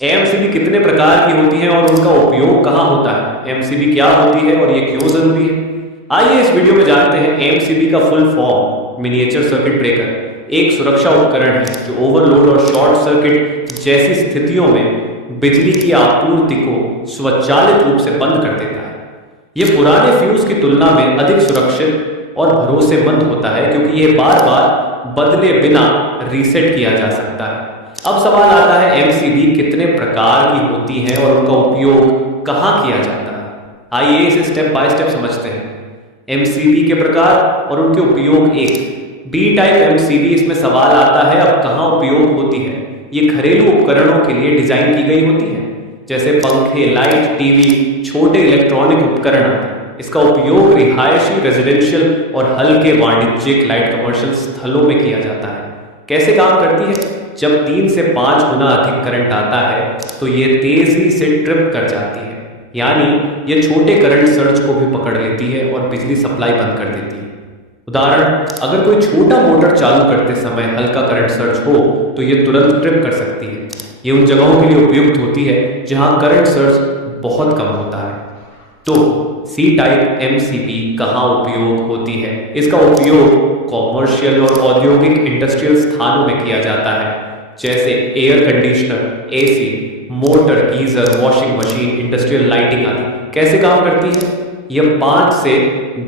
MCB कितने प्रकार की होती है और उनका उपयोग कहाँ होता है? एमसीबी क्या होती है और ये क्यों जरूरी है? आइए इस वीडियो में जानते हैं। एमसीबी का full form miniature circuit breaker एक सुरक्षा उपकरण है जो ओवरलोड और शॉर्ट सर्किट जैसी स्थितियों में बिजली की आपूर्ति को स्वचालित रूप से बंद कर देता है। यह पुराने फ्यूज की तुलना में अधिक सुरक्षित और भरोसेमंद होता है क्योंकि यह बार बार बदले बिना रीसेट किया जा सकता है। अब सवाल आता है, एमसीबी कितने प्रकार की होती है और उनका उपयोग कहाँ किया जाता है? आइए इसे स्टेप बाय स्टेप समझते हैं। एमसीबी के प्रकार और उनके उपयोग। एक बी टाइप एमसीबी, इसमें सवाल आता है अब कहाँ उपयोग होती है। ये घरेलू उपकरणों के लिए डिजाइन की गई होती है, जैसे पंखे, लाइट, टीवी, छोटे इलेक्ट्रॉनिक उपकरण। इसका उपयोग रिहायशी, रेजिडेंशियल और हल्के वाणिज्यिक लाइट कमर्शियल स्थलों में किया जाता है। कैसे काम करती है? जब 3 से 5 गुना अधिक करंट आता है तो ये तेजी से ट्रिप कर जाती है, यानी ये छोटे करंट सर्ज को भी पकड़ लेती है और बिजली सप्लाई बंद कर देती है। उदाहरण, अगर कोई छोटा मोटर चालू करते समय हल्का करंट सर्ज हो तो ये तुरंत ट्रिप कर सकती है। ये उन जगहों के लिए उपयुक्त होती है जहां करंट सर्ज बहुत कम होता है। तो सी टाइप एमसीबी कहाँ उपयोग होती है? इसका उपयोग कॉमर्शियल और औद्योगिक इंडस्ट्रियल स्थानों में किया जाता है, जैसे air conditioner, AC, motor, geyser, washing machine, industrial lighting आदि। कैसे काम करती है? यह 5 से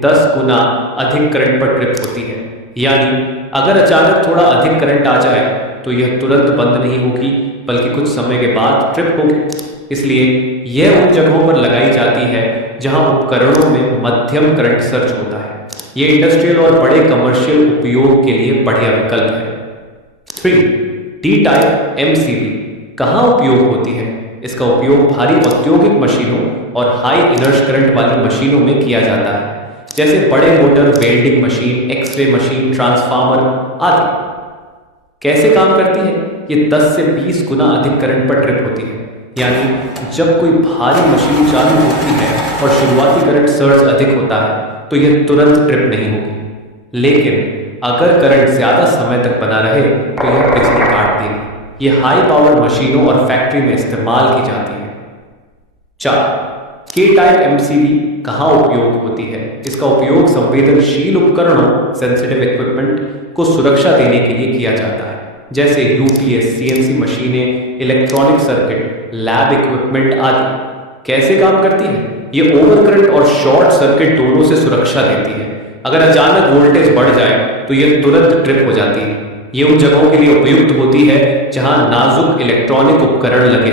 10 गुना अधिक करंट पर ट्रिप होती है, यानी अगर अचानक थोड़ा अधिक करंट आ जाए तो यह तुरंत बंद नहीं होगी, बल्कि कुछ समय के बाद ट्रिप होगी। इसलिए यह उन जगहों पर लगाई जाती है जहां उपकरणों में मध्यम करंट सर्ज होता है। यह इंडस्ट्रियल और बड़े कमर्शियल उपयोग के लिए बढ़िया विकल्प है। 3. डी टाइप एमसीबी कहाँ उपयोग होती है? इसका उपयोग भारी औद्योगिक मशीनों और हाई इनर्श करंट वाली मशीनों में किया जाता है, जैसे बड़े motor, welding machine, X-ray machine, transformer आदि। कैसे काम करती है? ये 10 से 20 गुना अधिक करंट पर ट्रिप होती है, यानी जब कोई भारी मशीन चालू होती है और शुरुआती करंट सर्ज अधिक होता है तो यह तुरंत ट्रिप नहीं होगी, लेकिन अगर करंट ज्यादा समय तक बना रहे तो यह बिजली काट देगी। यह हाई पावर मशीनों और फैक्ट्री में इस्तेमाल की जाती है। 4. के टाइप एमसीबी कहाँ उपयोग होती है? इसका उपयोग संवेदनशील उपकरणों, सेंसिटिव इक्विपमेंट को सुरक्षा देने के लिए किया जाता है, जैसे यूपीएस, सीएनसी मशीनें, इलेक्ट्रॉनिक सर्किट, लैब इक्विपमेंट आदि। कैसे काम करती है? ये ओवर करंट और शॉर्ट सर्किट दोनों से सुरक्षा देती है। अगर अचानक वोल्टेज बढ़ जाए तो यह तुरंत ट्रिप हो जाती है। ये उन जगहों के लिए उपयुक्त होती है जहां नाजुक इलेक्ट्रॉनिक उपकरण लगे